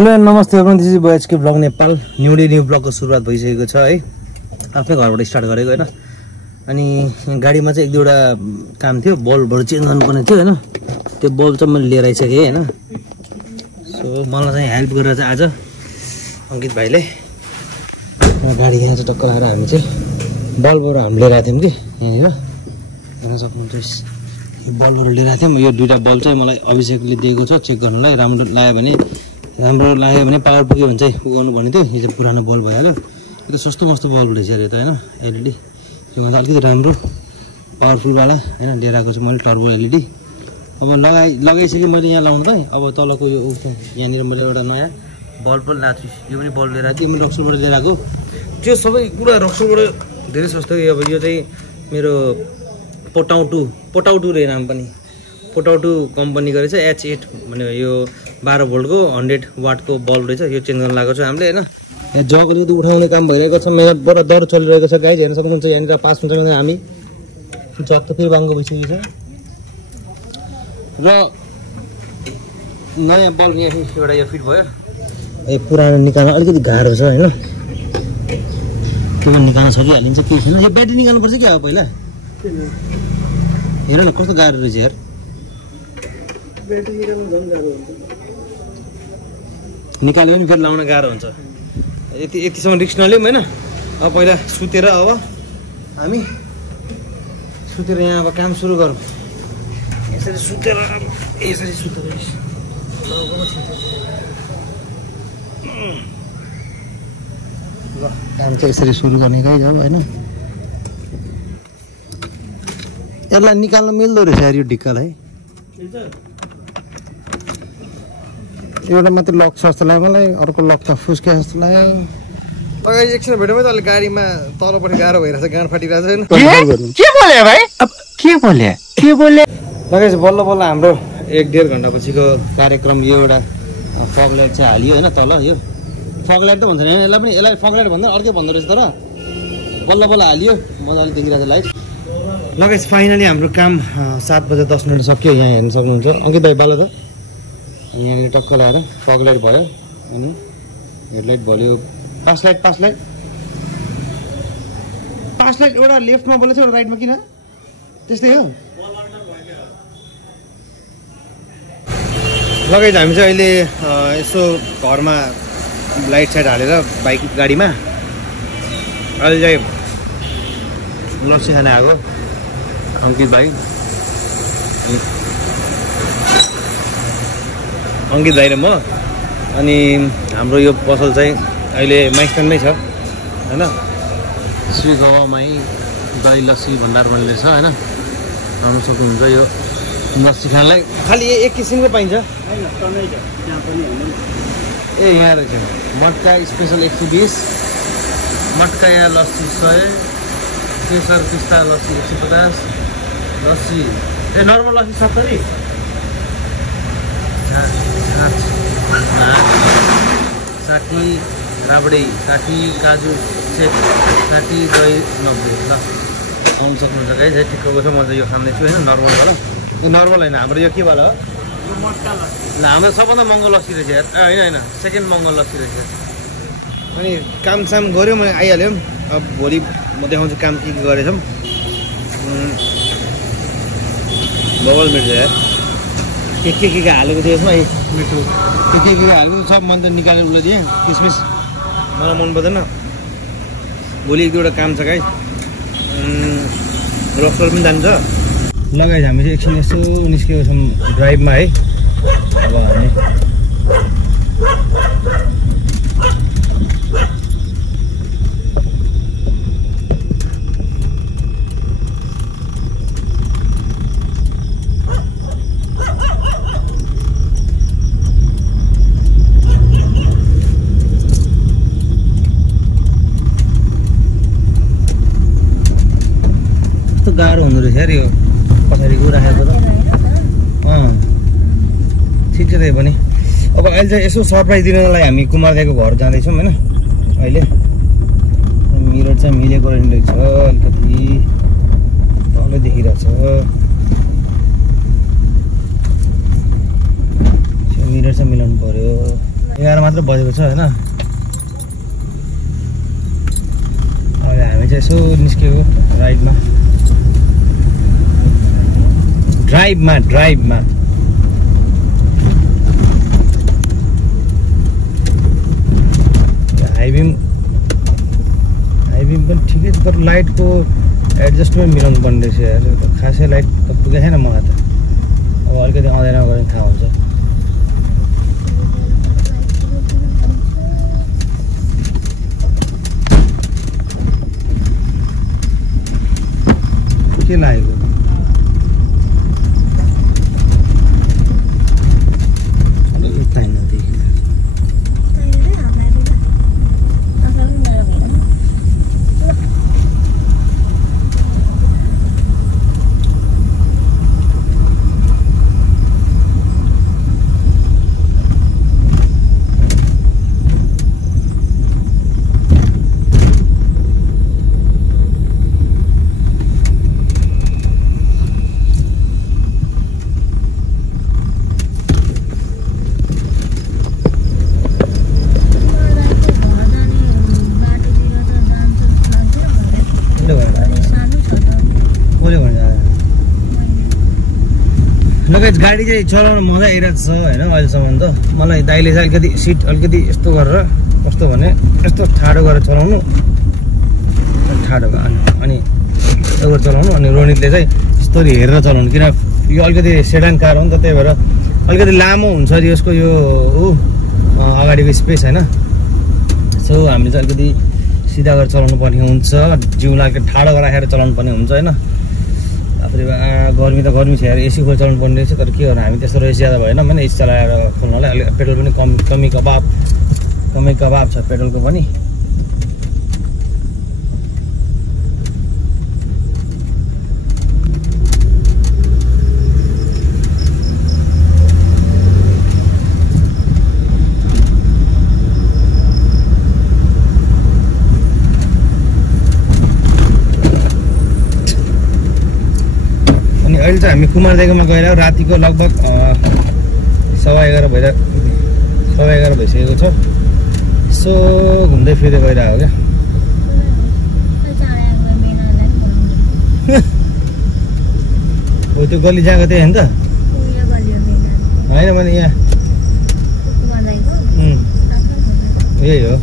Hello नमस्ते everyone, this is बोएचके blog Nepal. New ब्लगको सुरुवात भइसकेको छ है। आफ्नै घरबाट स्टार्ट गरेको हैन। अनि गाडीमा चाहिँ एक दुईवटा काम थियो, बल्बहरु चेन्ज गर्नुपर्ने थियो हैन। त्यो बल्ब चाहिँ मैले लिएर आइसके हैन। सो मलाई चाहिँ हेल्प गरेर चाहिँ आज अंकित भाइले गाडी यहाँ चाहिँ टक्क लगाएर हामी चाहिँ बल्बहरु हामी लिएर आएको थियौं कि यहाँनिर हेर्न सक्नुहुन्छ। यो बल्बहरु लिएर आएको थियौं। यो दुईटा बल्ब चाहिँ मलाई अभिषेकले दिएको छ चेक गर्नलाई। राम्रो लाग्यो भने पावर पुग्यो भने चाहिँ पुगाउनु भन्ने थियो। यो चाहिँ पुरानो बल्ब भइहाल्यो। यो त सस्तो मस्तो बल्ब रहेछ अरे त हैन, एलईडी। यो भन्दा अलिकति राम्रो पावरफुल वाला हैन लिएर आएको छु मैले, टर्बो एलईडी। अब लगाइसके मैले यहाँ लाउनु त। अब तलको यो यहाँनिर मैले एउटा नयाँ बल्ब पनि ल्याएको छु। यो पनि बल्ब लिएर आएको, यो पनि रक्सलबाट लिएर आएको। त्यो सबै कुरा रक्सलबाट धेरै सस्तो। अब यो चाहिँ मेरो पोटाउटु रे नाम पनि, पोटाउटु कम्पनी गरेछ। H8 भने यो 12 भोल्टको 100 वाटको बल्ब रहेछ। यो चेन्ज गर्न लागेको छ हामीले हैन। यहाँ जग अलिकति उठाउने काम भइरहेको छ। मेरो बडा दर चलिरहेको छ गाइज, हेर्न सक्नुहुन्छ। यहाँनिर पास हुन्छ भने हामी जग त फेरि बाङ्गो भइसकेको छ। र नयाँ बल्ब यहाँ एउटा यो फिट भयो। ए पुरानो निकाल्न अलिकति गाह्रो छ हैन। त्यो निकाल्न सकिहालिन्छ, केही छैन। यो ब्याट्री निकाल्नुपर्छ क्या अब पहिला। हेर न कस्तो गाह्रो रहेछ यार। निकाल्यो भने फेरि लाउन गाह्रो हुन्छ। यतिसम्म रिक्स नलिउँ हैन। अब पहिला सुतेर अब हामी यहाँ अब काम सुरु गरौँ। यसरी सुतेर ल काम चाहिँ यसरी सुरु गर्ने गाइज अब हैन। यसलाई निकाल्न मिल्दो रहेछ यार यो ढिक्कालाई। एउटा मात्रै लक छ जस्तो लाग्यो मलाई, अर्को लक त फुस्के जस्तो लाग्यो। अगाडि एकछिन भेट्यो भने त अलि गाडीमा तलपट्टि गाह्रो भइरहेछ, गाँड फाटिरहेछ हैन। के बोले भाइ? अब के बोले लगाइछ। बल्ल हाम्रो 1-1.5 घण्टा पछिको कार्यक्रम। यो एउटा फग लाइट चाहिँ हालियो हैन तल। यो फग लाइट त भन्छ नि यसलाई फग लाइट भन्दा अर्कै भन्दो रहेछ। तर बल्ल हालियो, मजाले देखिरहेछ लाइट। लगाइछ फाइनली हाम्रो काम 7 बजे 10 मिनट सक्यो। यहाँ हेर्न सक्नुहुन्छ अंकित भाइ बाला त यहाँनिर टक्क लगाएर फग लाइट भयो अनि हेडलाइट भयो। पास लाइट एउटा लेफ्टमा बोलेछ, एउटा राइटमा किन त्यस्तै हो। लगाइज हामी चाहिँ अहिले यसो घरमा लाइट साइट हालेर बाइक गाडीमा अहिले चाहिँ लस्सी खान आएको अंकित भाइ र म। अनि हाम्रो यो पसल चाहिँ अहिले माइस्टनमै छ हैन। श्री गवामाई दही लस्सी भण्डार भन्ने रहेछ हैन। आउन सक्नुहुन्छ यो लस्सी खानलाई। खालि एक किसिमको पाइन्छ। ए यहाँ रहेछ मटका स्पेसल 120, मटका या लस्सी 100, केसर पिस्ता लस्सी 150, लस्सी नर्मल लस्सी 70, साठी राबडी, साठी काजु सेक, साठी दही 90। ल आउनु सक्नुहुन्छ गाइज है। ठिक्कको छ। म चाहिँ यो खाँदैछु होइन नर्मलवाला। यो नर्मल होइन हाम्रो यो के वाला हो? ल हाम्रो सबभन्दा महँगो लस्सी रहेछ यार। होइन सेकेन्ड महँगो लस्सी रहेछ। अनि कामसाम गऱ्यो, मैले आइहाल्यो। अब भोलि म देखाउँछु काम के गरेछौँ। बबल मिर्छ यार। के हालेको थियो यसमा? मिठो के हालेको सब मन त निकालेर उसलाई दिएँ। किसमिस मलाई मन पर्दैन। भोलि एक दुईवटा काम छ गाइज। रक्सल पनि जान्छ। लगाइज हामी चाहिँ एकछिन यसो निस्केको छौँ ड्राइभमा है। अब हामी गाह्रो हुँदो रहेछ यार यो पछाडिको राखेको त। ठिक छ त्यही पनि। अब अहिले चाहिँ यसो सरप्राइज दिनलाई हामी कुमारदाको घर जाँदैछौँ होइन। अहिले मिरर चाहिँ मिलेको रहेछ, अलिकति तलै देखिरहेछ। मिरर चाहिँ मिलाउनु पर्यो। 11 मात्र बजेको छ हैन। अहिले हामी चाहिँ यसो निस्केको राइडमा ड्राइभमा हाइबिम पनि ठिकै छ तर लाइटको एडजस्टमेन्ट मिलाउनु पर्ने रहेछ यार। खासै लाइट त पुगेको छैन मलाई त। अब अलिकति आउँदैन गऱ्यो थाहा हुन्छ। के लागेको गाडी चाहिँ चलाउन मजा आइरहेको छ होइन अहिलेसम्म त। मलाई दाइले चाहिँ अलिकति सिट अलिकति यस्तो गरेर कस्तो भने यस्तो ठाडो गरेर चलाउनु ठाडो अनि यस्तो गरेर चलाउनु अनि रोनितले चाहिँ यस्तरी हेरेर चलाउनु किन यो अलिकति सेडान कार हो नि त त्यही भएर अलिकति लामो हुन्छ यसको यो अगाडिको स्पेस होइन। सो हामीले चाहिँ अलिकति सिधा गरेर चलाउनु पर्ने हुन्छ जिउलाई अलिकति ठाडो राखेर चलाउनु पर्ने हुन्छ होइन। गर्मी त गर्मी छ यार एसी खोल चलाउनु पर्ने रहेछ तर के गर्नु हामी त्यस्तो रेस ज्यादा भएन भने एसी चलाएर खोल्नलाई अलिक पेट्रोल पनि कमी कबाब छ पेट्रोलको पनि। अहिले चाहिँ हामी कुमारदेगोमा गएर रातिको लगभग 11:15 भइसकेको छ। सो घुम्दै फिर्दै गइरहेको क्या। हो त्यो गल्ली जहाँ त्यही होइन त होइन भने यहाँ यही हो।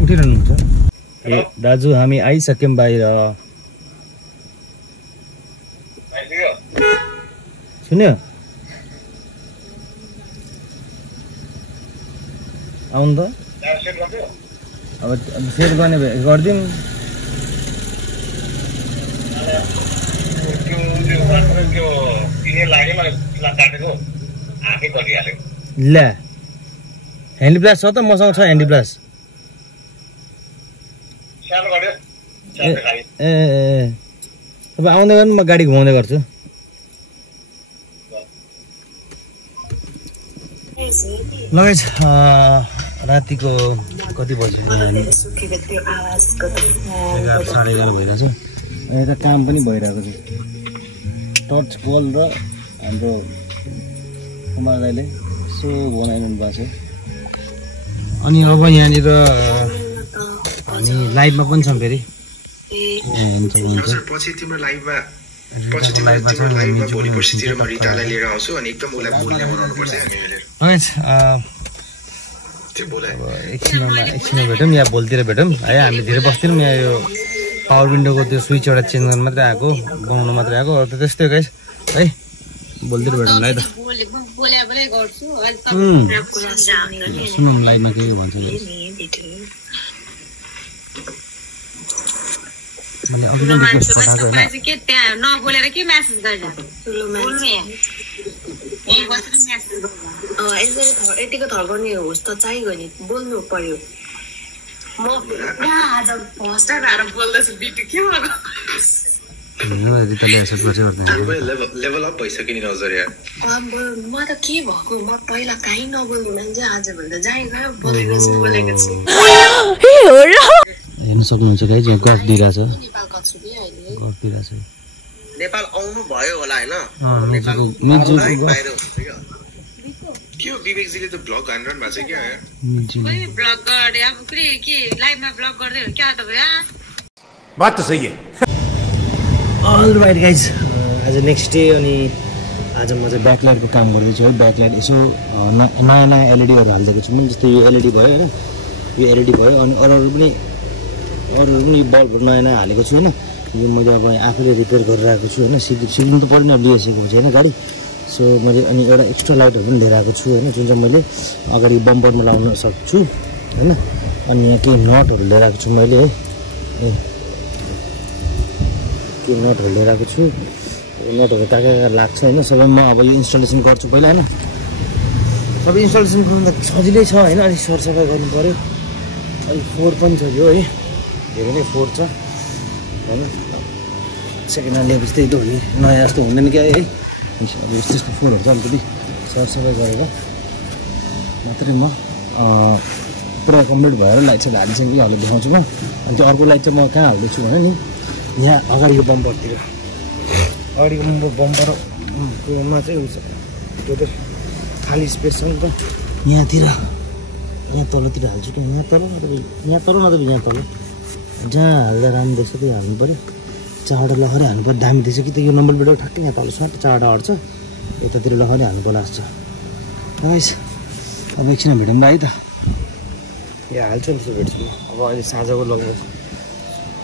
उठिरहनुहुन्छ ए दाजु हामी आइसक्यौं बाहिर। सुन्यो आउनु त अब सेट गर्ने गरिदिउँ। ल ह्यान्डी प्लास छ त मसँग छ ह्यान्डी प्लास। अब आउँदै गर्नु म गाडी घुमाउँदै गर्छु। लगेज रातिको कति बज्यो 11:30 भइरहेछ। यता काम पनि भइरहेको छ। टर्च बल र हाम्रो कुमार दाइले यसो बनाइरहनु भएको छ। अनि अब यहाँनिर हामी लाइभमा पनि छौँ फेरि। हुन्छ पछि तिम्रो लाइभमा पछि तिम्रो लाइभमा भोलि पर्सितिर म रितालाई लिएर आउँछु अनि एकदम उसलाई बोल्ने बनाउनु पर्छ एकछिन भेटौँ या भोलितिर भेटौँ है। हामी धेरै बस्दैनौँ यहाँ, यो पावर विन्डोको त्यो स्विच एउटा चेन्ज गर्नु मात्रै आएको, बनाउनु मात्रै आएको, अरू त त्यस्तै गाइस है। भोलितिर भेटौँ है त। सुनौँ लाइभमा के भन्छ। मैले अघि रिक्वेस्ट पठाएको होइन। यतिको थर्काउने होस् त चाहियो नि, बोल्नु पर्यो। म आज फर्स्ट टाइम आएर बोल्दैछु, बिटु के भएको? लेभल अप भइसक्यो नि नजर यार। म त के भएको, म पहिला काहीँ नबोल्ने मान्छे, आजभन्दा जाइ गयो बोलेको छु। हेर्नु सक्नुहुन्छ गाइस, यहाँ गफ दिइरहेछ। नेपाल आउनु भयो होला हैन? के हो विवेकजीले त ब्लग हानिरहनु भएको छ क्या? ब्लग गर्दै अब के लाइभमा ब्लग गर्दै हो क्या तपाईँ? बात त सही है। अल राइट गाइज, आज नेक्स्ट डे अनि आज म चाहिँ ब्याकलाइटको काम गर्दैछु है। ब्याकलाइट यसो नयाँ नयाँ एलइडीहरू हालिदिएको छु मैले, जस्तै यो एलइडी भयो होइन, यो एलइडी भयो अनि अरूहरू पनि यो बल्बहरू नयाँ नयाँ हालेको छु होइन। यो मैले अब आफैले रिपेयर गरिरहेको छु होइन। सिक्नु त पऱ्यो नि, लिइसकेको हुन्छ होइन गाडी। सो मैले अनि एउटा एक्स्ट्रा लाइटहरू पनि लिएर आएको छु होइन, जुन चाहिँ मैले अगाडि बम्परमा लगाउन सक्छु होइन। अनि यहाँ केही नटहरू लिएर आएको छु मैले है, केही नटहरू लिएर आएको छु। नटहरू कहाँ कहाँ लाग्छ होइन, सबै म अब यो इन्स्टलेसन गर्छु पहिला होइन। सबै इन्स्टलेसन गर्नु त सजिलै छ होइन, अलिक सरसफाइ गर्नु पऱ्यो। अलिक फोहोर पनि छ यो है, धेरै नै फोहोर छ होइन। सेकेन्ड ह्यान्ड ल्याएपछि त्यही त हो नि, नयाँ जस्तो हुँदैन क्या है। अब यस्तो यस्तो फोहोरहरू छ, अलिकति सरसफाइ गरेर मात्रै म पुरा कम्प्लिट भएर लाइट साइट हालिसकेँ हल्ले देखाउँछु म। अनि त्यो अर्को लाइट चाहिँ म कहाँ हाल्दैछु भने नि, यहाँ अगाडिको बम्परतिर, अगाडिको बम्परमा चाहिँ हुन्छ त्यो त खाली स्पेस छ नि त, यहाँतिर यहाँ तलतिर हाल्छु कि यहाँ तल नत्र यहाँ तल, जहाँ हाल्दा राम्रो देख्छ त्यही हाल्नु पऱ्यो। चारवटा लहरै हाल्नु पऱ्यो, दामी देख्छ कि त यो नम्बर प्लेटको ठ्याक्कै यहाँ तल स्वाट चारवटा अट्छ, यतातिर लहरै हाल्नु पर्ला जस्तो गाइस। अब एकछिन भेटौँ है त, यहाँ हाल्छु नि भेट्छु म। अब अहिले साँझको लगभग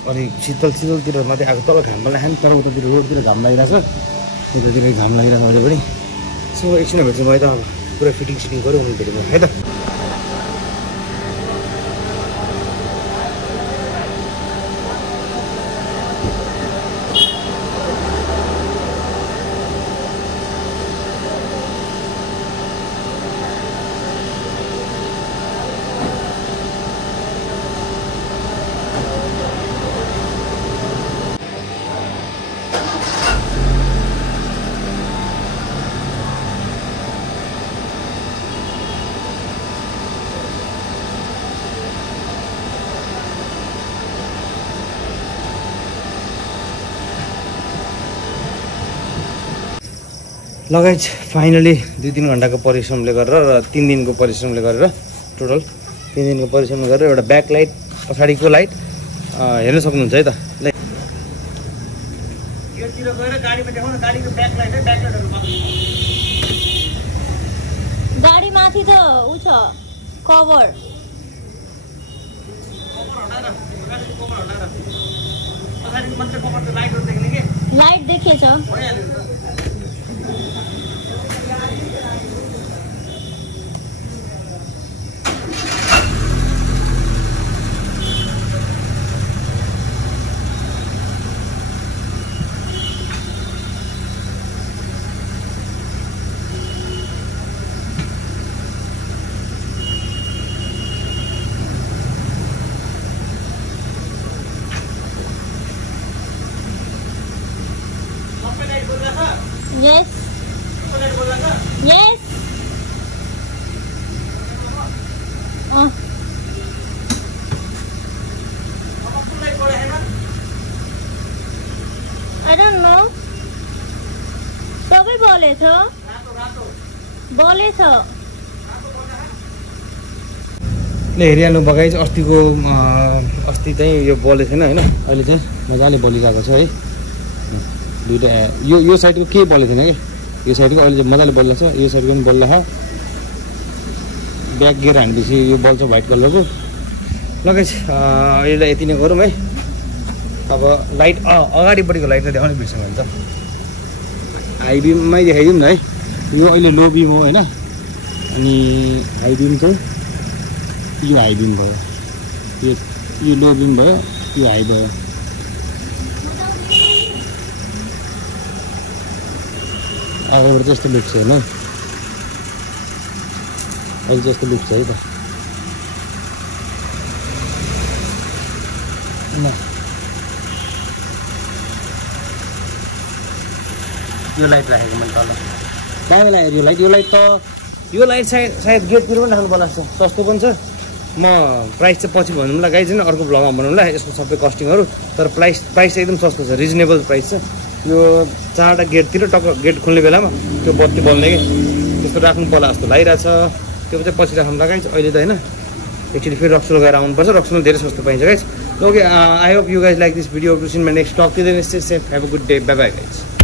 अलिक शीतलतिर मात्रै आएको, तल घाम लाग्यो नि, तर उतातिर रोडतिर घाम लागिरहेको छ, यतातिर घाम लागिरहेको अहिले पनि। सो एकछिन भेट्छु म है त, अब पुरा फिटिङ गऱ्यो अनि भेटौँ है त। लगाइज फाइनली 2-3 घन्टाको परिश्रमले गरेर र 3 दिनको परिश्रमले गरेर टोटल 3 दिनको परिश्रमले गरेर एउटा ब्याक लाइट पछाडिको लाइट हेर्न सक्नुहुन्छ है त। योतिर गएर गाडीमा देखाउन, गाडीको ब्याक लाइट है, ब्याक लाइटहरु गाडी माथि त उ छ कभर पछाडिको मात्र कभर त लाइटहरु देख्ने के light देखेछ। Yes. Yes. I don't know. सबै बोलेछ। बोलेछ। ले हेरिहाल्नु बगाइज अस्ति चाहिँ यो बोले थिएन हैन, अहिले चाहिँ मजाले बोलिरहेको छ है। दुईटा यो साइडको केही बलेको थिएन कि यो साइडको अहिले चाहिँ मजाले बल्ल छ यो साइडको पनि बल्ल छ ब्याक गियर हानेपछि यो बल्छ व्हाइट कलरको ल गाइस अहिले यति नै गरौँ है अब लाइट अगाडिपट्टिको लाइट देखाउने बिर्सेँ भने त हाई बिममै देखाइदिउँ न है यो अहिले लो बिम हो होइन अनि हाई बिम चाहिँ यो हाई बिम भयो यो लो बिम भयो यो हाई भयो अगाडिबाट चाहिँ यस्तो लुक छ होइन अहिले चाहिँ यस्तो लुक छ है त यो लाइट राखेको मैले तल दामी लाग्यो यो लाइट सायद गेटतिर पनि राख्नु पर्ला जस्तो सस्तो पनि छ म प्राइस चाहिँ पछि भन्नुलाई गाइज होइन अर्को भ्लगमा बनाउँला यसको सबै कस्टिङहरू तर प्राइस चाहिँ एकदम सस्तो छ रिजनेबल प्राइस छ यो 4वटा गेटतिर टक्क गेट खोल्ने बेलामा त्यो बत्ती बल्ने कि त्यस्तो राख्नु पर्ला जस्तो लागिरहेछ त्यो चाहिँ पछि राख्नु लगाइन्छ अहिले त होइन एक्चुअली फेरि रक्सुल गएर आउनुपर्छ रक्सुल धेरै सस्तो पाइन्छ guys okay I hope you guys like this video to see in my next talk to the next have a good day bye bye guys